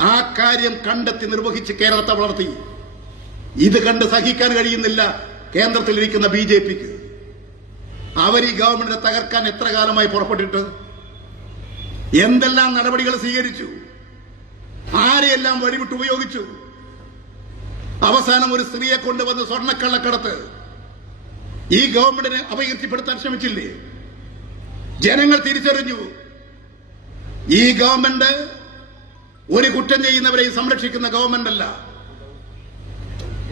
ആ കാര്യം കണ്ടെത്തി നിർവഹിച്ച് കേരളത്തെ വളർത്തി. ഇത് കണ്ട് സഹിക്കാൻ കഴിയുന്നില്ല കേന്ദ്രത്തിലിരിക്കുന്ന BJPക്ക്. അവർ ഈ ഗവൺമെന്റിനെ തകർക്കാൻ എത്ര കാലമായി പുറപ്പെട്ടിട്ട് എന്തെല്ലാം നടപടികൾ സ്വീകരിച്ചു, ആരെയെല്ലാം വഴിവിട്ട് ഉപയോഗിച്ചു. അവസാനം ഒരു സ്ത്രീയെ കൊണ്ടുവന്ന് സ്വർണ്ണക്കള്ളക്കടത്ത് ഈ ഗവൺമെന്റിനെ അപകീർത്തിപ്പെടുത്താൻ ശ്രമിച്ചില്ലേ? ജനങ്ങൾ തിരിച്ചറിഞ്ഞു ഈ ഗവൺമെന്റ് ഒരു കുറ്റം ചെയ്യുന്നവരെ സംരക്ഷിക്കുന്ന ഗവൺമെന്റ് അല്ല.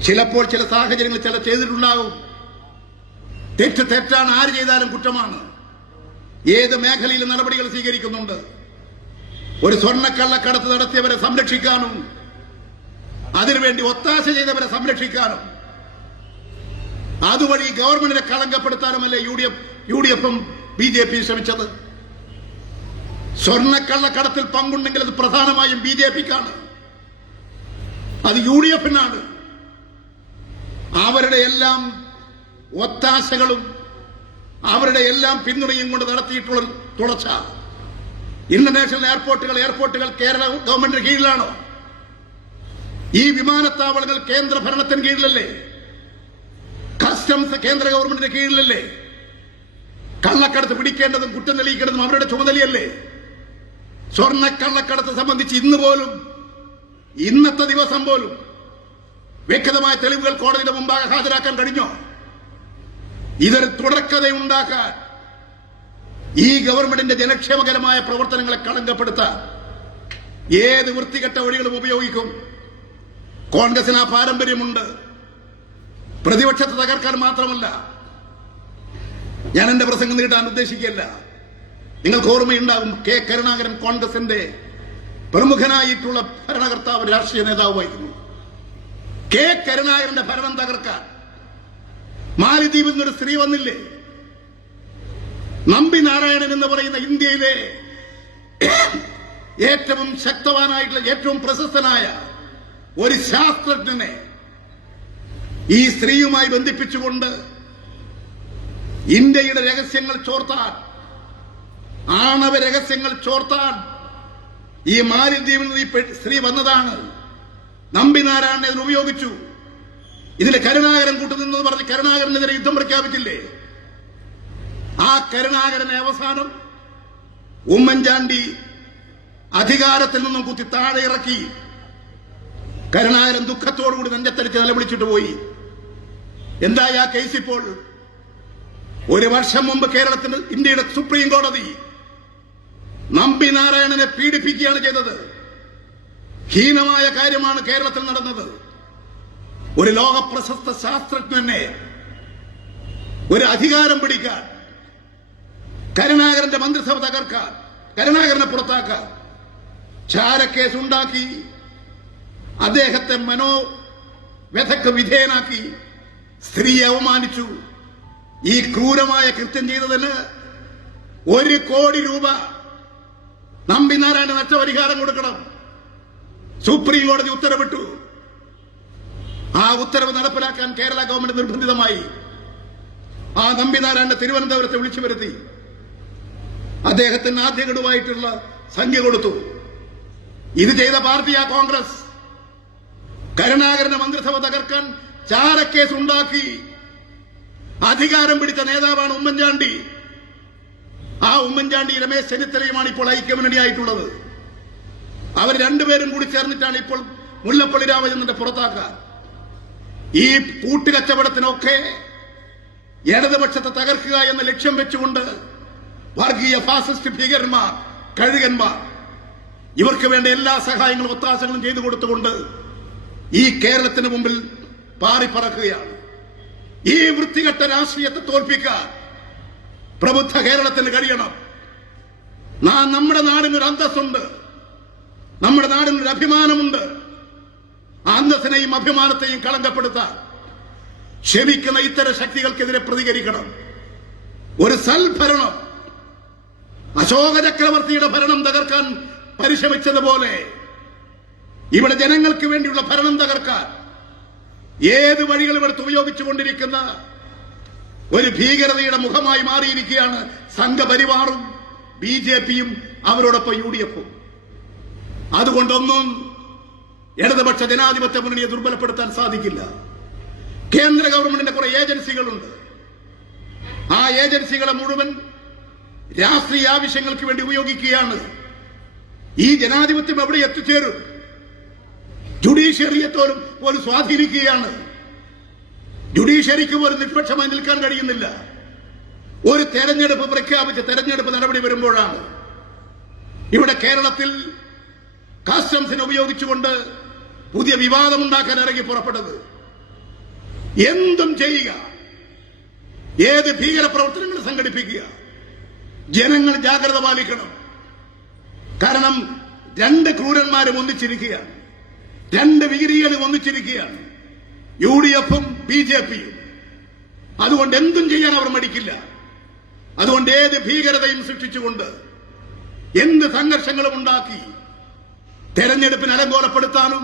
ചിലപ്പോൾ ചില സാഹചര്യങ്ങൾ ചില ചെയ്തിട്ടുണ്ടാകും. തെറ്റാണ്, ആര് ചെയ്താലും കുറ്റമാണ്. ഏത് മേഖലയിലും നടപടികൾ സ്വീകരിക്കുന്നുണ്ട്. ഒരു സ്വർണ്ണക്കള്ളക്കടത്ത് നടത്തിയവരെ സംരക്ഷിക്കാനും അതിനുവേണ്ടി ഒത്താശ ചെയ്തവരെ സംരക്ഷിക്കാനും അതുവഴി ഗവൺമെന്റിനെ കളങ്കപ്പെടുത്താനുമല്ലേ UDF-ഉം BJPയും ശ്രമിച്ചത്. സ്വർണ്ണക്കള്ളക്കടത്തിൽ പങ്കുണ്ടെങ്കിൽ അത് പ്രധാനമായും BJPക്കാണ്, അത് UDF-നാണ്. അവരുടെ എല്ലാം ഒത്താശകളും അവരുടെ എല്ലാം പിന്തുണയും കൊണ്ട് നടത്തിയിട്ടുള്ള തുടർച്ച. ഇന്റർനാഷണൽ എയർപോർട്ടുകൾ കേരള ഗവൺമെന്റിന് കീഴിലാണോ? ഈ വിമാനത്താവളങ്ങൾ കേന്ദ്ര ഭരണത്തിന് കീഴിലല്ലേ? കസ്റ്റംസ് കേന്ദ്ര ഗവൺമെന്റിന്റെ കീഴിലല്ലേ? കള്ളക്കടത്ത് പിടിക്കേണ്ടതും കുറ്റം തെളിയിക്കേണ്ടതും അവരുടെ ചുമതലയല്ലേ? സ്വർണ്ണക്കള്ളക്കടത്ത് സംബന്ധിച്ച് ഇന്നത്തെ ദിവസം പോലും വ്യക്തമായ തെളിവുകൾ കോടതിയുടെ മുമ്പാകെ ഹാജരാക്കാൻ കഴിഞ്ഞോ? ഇതൊരു തുടർക്കഥയുണ്ടാക്കാൻ, ഈ ഗവൺമെന്റിന്റെ ജനക്ഷേമകരമായ പ്രവർത്തനങ്ങളെ കളങ്കപ്പെടുത്താൻ ഏത് വൃത്തികെട്ട വഴികളും ഉപയോഗിക്കും. കോൺഗ്രസിന് ആ പാരമ്പര്യമുണ്ട്. പ്രതിപക്ഷത്തെ തകർക്കാൻ മാത്രമല്ല. ഞാൻ എന്റെ പ്രസംഗം നീട്ടാൻ ഉദ്ദേശിക്കുകയല്ല. നിങ്ങൾക്ക് ഓർമ്മയുണ്ടാകും, കെ കരുണാകരൻ കോൺഗ്രസിന്റെ പ്രമുഖനായിട്ടുള്ള ഭരണകർത്താവ്, രാഷ്ട്രീയ നേതാവായിരുന്നു. കെ കരുണാകരന്റെ ഭരണം തകർക്കാൻ മാലിദ്വീപിൽ നിന്നൊരു സ്ത്രീ വന്നില്ലേ? നമ്പി നാരായണൻ എന്ന് പറയുന്ന ഇന്ത്യയിലെ ഏറ്റവും ശക്തവാനായിട്ടുള്ള ഏറ്റവും പ്രശസ്തനായ ഒരു ശാസ്ത്രജ്ഞനെ ഈ സ്ത്രീയുമായി ബന്ധിപ്പിച്ചുകൊണ്ട് ഇന്ത്യയുടെ രഹസ്യങ്ങൾ ചോർത്താൻ, ആണവ രഹസ്യങ്ങൾ ചോർത്താൻ ഈ മാലിദ്വീപിൽ നിന്ന് ഈ സ്ത്രീ വന്നതാണ്. നമ്പി നാരായണനെ അതിന് ഉപയോഗിച്ചു. ഇതിലെ കരുണാകരൻ കൂട്ടുനിന്നെന്ന് പറഞ്ഞ് കരുണാകരനെതിരെ യുദ്ധം പ്രഖ്യാപിച്ചില്ലേ? ആ കരുണാകരനെ അവസാനം ഉമ്മൻചാണ്ടി അധികാരത്തിൽ നിന്നും കുത്തി താഴെ ഇറക്കി. കരുണാകരൻ ദുഃഖത്തോടുകൂടി നെഞ്ചത്തടിച്ച് നിലവിളിച്ചിട്ട് പോയി. എന്തായി ആ കേസ്? ഇപ്പോൾ ഒരു വർഷം മുമ്പ് കേരളത്തിന്റെ ഇന്ത്യയുടെ സുപ്രീം കോടതി നമ്പി നാരായണനെ പീഡിപ്പിക്കുകയാണ് ചെയ്തത്. ഹീനമായ കാര്യമാണ് കേരളത്തിൽ നടന്നത്. ഒരു ലോക പ്രശസ്ത ശാസ്ത്രജ്ഞനെ ഒരു അധികാരം പിടിക്കാൻ, കരുണാകരന്റെ മന്ത്രിസഭ തകർക്കാൻ, കരുണാകരനെ പുറത്താക്കാൻ ചാരക്കേസ് ഉണ്ടാക്കി, അദ്ദേഹത്തെ മനോവ്യഥയ്ക്ക് വിധേയനാക്കി, സ്ത്രീയെ അവമാനിച്ചു. ഈ ക്രൂരമായ കൃത്യം ചെയ്തതിന് 1 കോടി രൂപ നമ്പി നാരായണ നഷ്ടപരിഹാരം കൊടുക്കണം. സുപ്രീം കോടതി ഉത്തരവിട്ടു. ആ ഉത്തരവ് നടപ്പിലാക്കാൻ കേരള ഗവൺമെന്റ് നിർബന്ധിതമായി. ആ നമ്പി നാരായണനെ തിരുവനന്തപുരത്തെ വിളിച്ചു വരുത്തി. അദ്ദേഹത്തിന് ആദ്യ ഗഡുവായിട്ടുള്ള സംഖ്യ കൊടുത്തു. ഇത് ചെയ്ത പാർട്ടിയാ കോൺഗ്രസ്. കരുണാകരന്റെ മന്ത്രിസഭ തകർക്കാൻ ചാരക്കേസ് ഉണ്ടാക്കി അധികാരം പിടിച്ച നേതാവാണ് ഉമ്മൻചാണ്ടി. ആ ഉമ്മൻചാണ്ടി രമേശ് ചെന്നിത്തലയുമാണ് ഇപ്പോൾ ഐക്യമുന്നണിയായിട്ടുള്ളത്. അവർ രണ്ടുപേരും കൂടി ചേർന്നിട്ടാണ് ഇപ്പോൾ മുല്ലപ്പള്ളി രാമചന്ദ്രന്റെ പുറത്താക്കാൻ. ഈ കൂട്ടുകച്ചവടത്തിനൊക്കെ ഇടതുപക്ഷത്തെ തകർക്കുക എന്ന ലക്ഷ്യം വെച്ചുകൊണ്ട് വർഗീയ ഫാസിസ്റ്റ് ഭീകരന്മാർ, കഴുകന്മാർ ഇവർക്ക് വേണ്ട എല്ലാ സഹായങ്ങളും ഒത്താശകളും ചെയ്തു കൊടുത്തുകൊണ്ട് ഈ കേരളത്തിന് മുമ്പിൽ പാറിപ്പറക്കുകയാണ്. ഈ വൃത്തികെട്ട രാഷ്ട്രീയത്തെ തോൽപ്പിക്കാൻ പ്രബുദ്ധ കേരളത്തിന് കഴിയണം. നമ്മുടെ നാടിനൊരു അന്തസ്സുണ്ട്, നമ്മുടെ നാടിനൊരു അഭിമാനമുണ്ട്. ആ അന്തസ്സിനെയും അഭിമാനത്തെയും കളങ്കപ്പെടുത്താൻ ക്ഷമിക്കുന്ന ഇത്തരം ശക്തികൾക്കെതിരെ പ്രതികരിക്കണം. ഒരു സൽഭരണം, അശോക ചക്രവർത്തിയുടെ ഭരണം തകർക്കാൻ പരിശ്രമിച്ചതുപോലെ ഇവിടെ ജനങ്ങൾക്ക് വേണ്ടിയുള്ള ഭരണം തകർക്കാൻ ഏത് വഴികളും എടുത്ത് ഉപയോഗിച്ചുകൊണ്ടിരിക്കുന്ന ഒരു ഭീകരതയുടെ മുഖമായി മാറിയിരിക്കുകയാണ് സംഘപരിവാറും BJPയും അവരോടൊപ്പം UDF-ഉം. അതുകൊണ്ടൊന്നും ഇടതുപക്ഷ ജനാധിപത്യ മുന്നണിയെ ദുർബലപ്പെടുത്താൻ സാധിക്കില്ല. കേന്ദ്ര ഗവൺമെന്റിന്റെ കുറെ ഏജൻസികളുണ്ട്. ആ ഏജൻസികളെ മുഴുവൻ രാഷ്ട്രീയ ആവശ്യങ്ങൾക്ക് വേണ്ടി ഉപയോഗിക്കുകയാണ്. ഈ ജനാധിപത്യം എവിടെ എത്തിച്ചേരും? ജുഡീഷ്യറിയെ പോലും സ്വാധീനിക്കുകയാണ്. ജുഡീഷ്യറിക്ക് പോലും നിഷ്പക്ഷമായി നിൽക്കാൻ കഴിയുന്നില്ല. ഒരു തെരഞ്ഞെടുപ്പ് പ്രഖ്യാപിച്ച് തെരഞ്ഞെടുപ്പ് നടപടി വരുമ്പോഴാണ് ഇവിടെ കേരളത്തിൽ കസ്റ്റംസിനെ ഉപയോഗിച്ചുകൊണ്ട് പുതിയ വിവാദമുണ്ടാക്കാൻ ഇറങ്ങി പുറപ്പെട്ടത്. എന്തും ചെയ്യുക, ഏത് ഭീകരപ്രവർത്തനങ്ങൾ സംഘടിപ്പിക്കുക. ജനങ്ങൾ ജാഗ്രത പാലിക്കണം. കാരണം രണ്ട് ക്രൂരന്മാരും ഒന്നിച്ചിരിക്കുകയാണ്, രണ്ട് വികിരികളും ഒന്നിച്ചിരിക്കുകയാണ്, UDF-ഉം BJP-യും. അതുകൊണ്ട് എന്തും ചെയ്യാൻ അവർ മടിക്കില്ല. അതുകൊണ്ട് ഏത് ഭീകരതയും സൃഷ്ടിച്ചുകൊണ്ട് എന്ത് സംഘർഷങ്ങളും ഉണ്ടാക്കി തെരഞ്ഞെടുപ്പിന് അലങ്കോലപ്പെടുത്താനും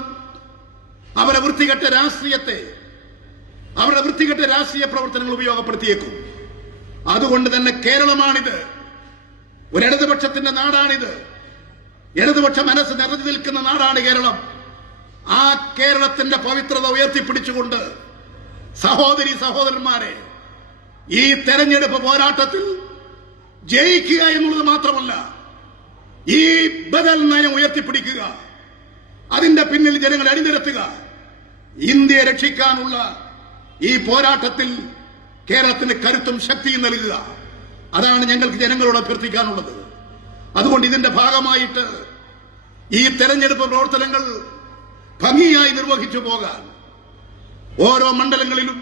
അവരുടെ വൃത്തികെട്ട രാഷ്ട്രീയ പ്രവർത്തനങ്ങൾ ഉപയോഗപ്പെടുത്തിയേക്കും. അതുകൊണ്ട് തന്നെ കേരളമാണിത്, ഒരു ഇടതുപക്ഷത്തിന്റെ നാടാണിത്, ഇടതുപക്ഷ മനസ്സ് നിറഞ്ഞു നിൽക്കുന്ന നാടാണ് കേരളം. ആ കേരളത്തിന്റെ പവിത്രത ഉയർത്തിപ്പിടിച്ചുകൊണ്ട് സഹോദരന്മാരെ, ഈ തെരഞ്ഞെടുപ്പ് പോരാട്ടത്തിൽ ജയിക്കുക എന്നുള്ളത് മാത്രമല്ല, ഈ ബദൽ നയം ഉയർത്തിപ്പിടിക്കുക, അതിന്റെ പിന്നിൽ ജനങ്ങളെ അണിനിരത്തുക. ഇന്ത്യയെ രക്ഷിക്കാനുള്ള ഈ പോരാട്ടത്തിൽ കേരളത്തിന് കരുത്തും ശക്തിയും നൽകുക. അതാണ് ഞങ്ങൾക്ക് ജനങ്ങളോട് അഭ്യർത്ഥിക്കാനുള്ളത്. അതുകൊണ്ട് ഇതിന്റെ ഭാഗമായിട്ട് ഈ തെരഞ്ഞെടുപ്പ് പ്രവർത്തനങ്ങൾ ഭംഗിയായി നിർവഹിച്ചു പോകാൻ ഓരോ മണ്ഡലങ്ങളിലും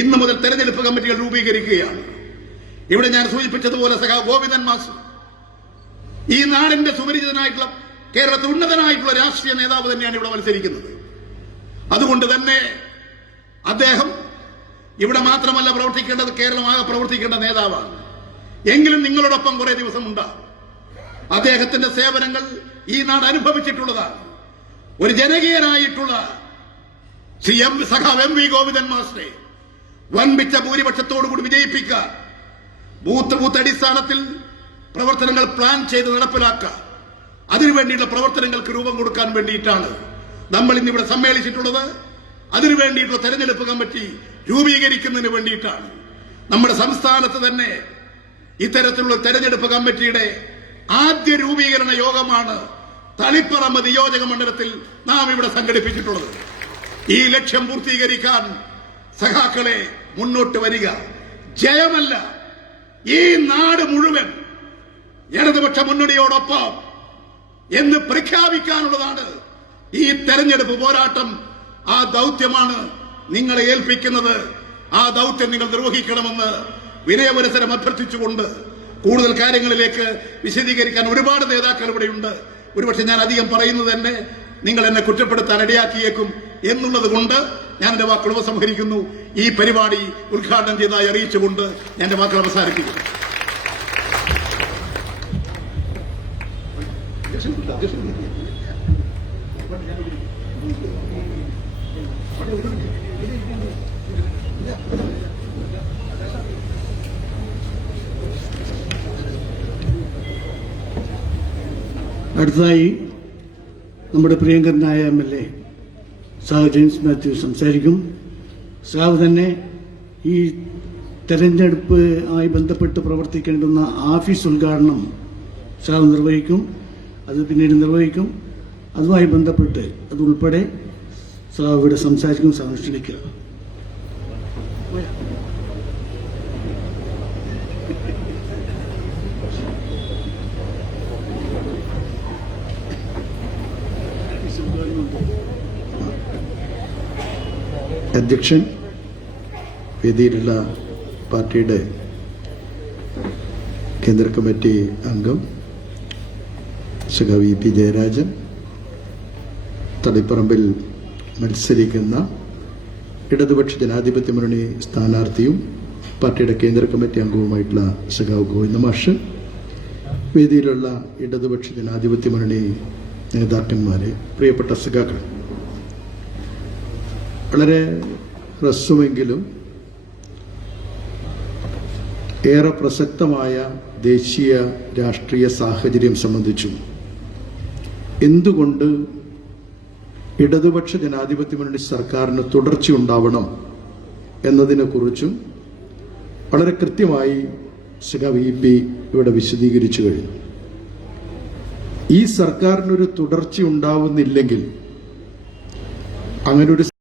ഇന്നു മുതൽ തെരഞ്ഞെടുപ്പ് കമ്മിറ്റികൾ രൂപീകരിക്കുകയാണ്. ഇവിടെ ഞാൻ സൂചിപ്പിച്ചതുപോലെ സഖാവ് ഗോവിന്ദൻ മാസ്റ്റർ ഈ നാടിന്റെ സുപരിചിതനായിട്ടുള്ള കേരളത്തിൽ ഉന്നതനായിട്ടുള്ള രാഷ്ട്രീയ നേതാവ് തന്നെയാണ് ഇവിടെ മത്സരിക്കുന്നത്. അതുകൊണ്ട് തന്നെ അദ്ദേഹം ഇവിടെ മാത്രമല്ല പ്രവർത്തിക്കേണ്ടത്, കേരളമാകെ പ്രവർത്തിക്കേണ്ട നേതാവാണ്. എങ്കിലും നിങ്ങളോടൊപ്പം കുറെ ദിവസം ഉണ്ടാകും. അദ്ദേഹത്തിന്റെ സേവനങ്ങൾ ഈ നാട് അനുഭവിച്ചിട്ടുള്ളതാണ്. ഒരു ജനകീയനായിട്ടുള്ള സഖാവ് MV ഗോവിന്ദൻ മാസ്റ്ററെ വൻപിച്ച ഭൂരിപക്ഷത്തോടുകൂടി വിജയിപ്പിക്കാൻ ബൂത്ത് അടിസ്ഥാനത്തിൽ പ്രവർത്തനങ്ങൾ പ്ലാൻ ചെയ്ത് നടപ്പിലാക്കുക, അതിനുവേണ്ടിയുള്ള പ്രവർത്തനങ്ങൾക്ക് രൂപം കൊടുക്കാൻ വേണ്ടിയിട്ടാണ് നമ്മൾ ഇന്നിവിടെ സമ്മേളിച്ചിട്ടുള്ളത്. അതിനുവേണ്ടിയിട്ടുള്ള തെരഞ്ഞെടുപ്പ് കമ്മിറ്റി രൂപീകരിക്കുന്നതിന് വേണ്ടിയിട്ടാണ്. നമ്മുടെ സംസ്ഥാനത്ത് തന്നെ ഇത്തരത്തിലുള്ള തെരഞ്ഞെടുപ്പ് കമ്മിറ്റിയുടെ ആദ്യ രൂപീകരണ യോഗമാണ് തളിപ്പറമ്പ് നിയോജക മണ്ഡലത്തിൽ നാം ഇവിടെ സംഘടിപ്പിച്ചിട്ടുള്ളത്. ഈ ലക്ഷ്യം പൂർത്തീകരിക്കാൻ സഖാക്കളെ മുന്നോട്ട് വരിക. ജയമല്ല, ഈ നാട് മുഴുവൻ ഇടതുപക്ഷ മുന്നണിയോടൊപ്പം എന്ന് പ്രഖ്യാപിക്കാനുള്ളതാണ് ഈ തെരഞ്ഞെടുപ്പ് പോരാട്ടം. ആ ദൗത്യമാണ് നിങ്ങളെ ഏൽപ്പിക്കുന്നത്. ആ ദൗത്യം നിങ്ങൾ നിർവഹിക്കണമെന്ന് വിനയപുരസരം അഭ്യർത്ഥിച്ചുകൊണ്ട് കൂടുതൽ കാര്യങ്ങളിലേക്ക് വിശദീകരിക്കാൻ ഒരുപാട് നേതാക്കൾ ഇവിടെയുണ്ട്. ഒരുപക്ഷെ ഞാൻ അധികം പറയുന്നത് തന്നെ നിങ്ങൾ എന്നെ കുറ്റപ്പെടുത്താൻ ഇടയാക്കിയേക്കും എന്നുള്ളത് കൊണ്ട് ഞാൻ എന്റെ വാക്കുകൾ ഉപസംഹരിക്കുന്നു. ഈ പരിപാടി ഉദ്ഘാടനം ചെയ്തതായി അറിയിച്ചുകൊണ്ട് ഞാൻ എന്റെ വാക്കുകൾ അവസാനിപ്പിക്കുന്നു. അടുത്തതായി നമ്മുടെ പ്രിയങ്കരനായ MLA സാവ് ജെയിംസ് മാത്യു സംസാരിക്കും. സാവ് തന്നെ ഈ തെരഞ്ഞെടുപ്പ് ആയി ബന്ധപ്പെട്ട് പ്രവർത്തിക്കേണ്ടുന്ന ഓഫീസ് ഉദ്ഘാടനം സാവ് നിർവഹിക്കും. അത് പിന്നീട് നിർവഹിക്കും. അതുമായി ബന്ധപ്പെട്ട് അതുൾപ്പെടെ സാവ് ഇവിടെ സംസാരിക്കും. സാവ് ക്ഷണിക്കുക. അധ്യക്ഷൻ, വേദിയിലുള്ള പാർട്ടിയുടെ കേന്ദ്ര കമ്മിറ്റി അംഗം സഖാവ് VP ജയരാജൻ, തളിപ്പറമ്പിൽ മത്സരിക്കുന്ന ഇടതുപക്ഷ ജനാധിപത്യ മുന്നണി സ്ഥാനാർത്ഥിയും പാർട്ടിയുടെ കേന്ദ്ര കമ്മിറ്റി അംഗവുമായിട്ടുള്ള സഖാവ് ഗോവിന്ദ മാഷ്, വേദിയിലുള്ള ഇടതുപക്ഷ ജനാധിപത്യ മുന്നണി നേതാക്കന്മാരെ, പ്രിയപ്പെട്ട സഖാക്കൾ, വളരെ ഹ്രസ്വമെങ്കിലും ഏറെ പ്രസക്തമായ ദേശീയ രാഷ്ട്രീയ സാഹചര്യം സംബന്ധിച്ചും എന്തുകൊണ്ട് ഇടതുപക്ഷ ജനാധിപത്യ മുന്നണി സർക്കാരിന് തുടർച്ചയുണ്ടാവണം എന്നതിനെക്കുറിച്ചും വളരെ കൃത്യമായി സഖാവ് ഇ പി ഇവിടെ വിശദീകരിച്ചു കഴിഞ്ഞു. ഈ സർക്കാരിനൊരു തുടർച്ച ഉണ്ടാവുന്നില്ലെങ്കിൽ അങ്ങനൊരു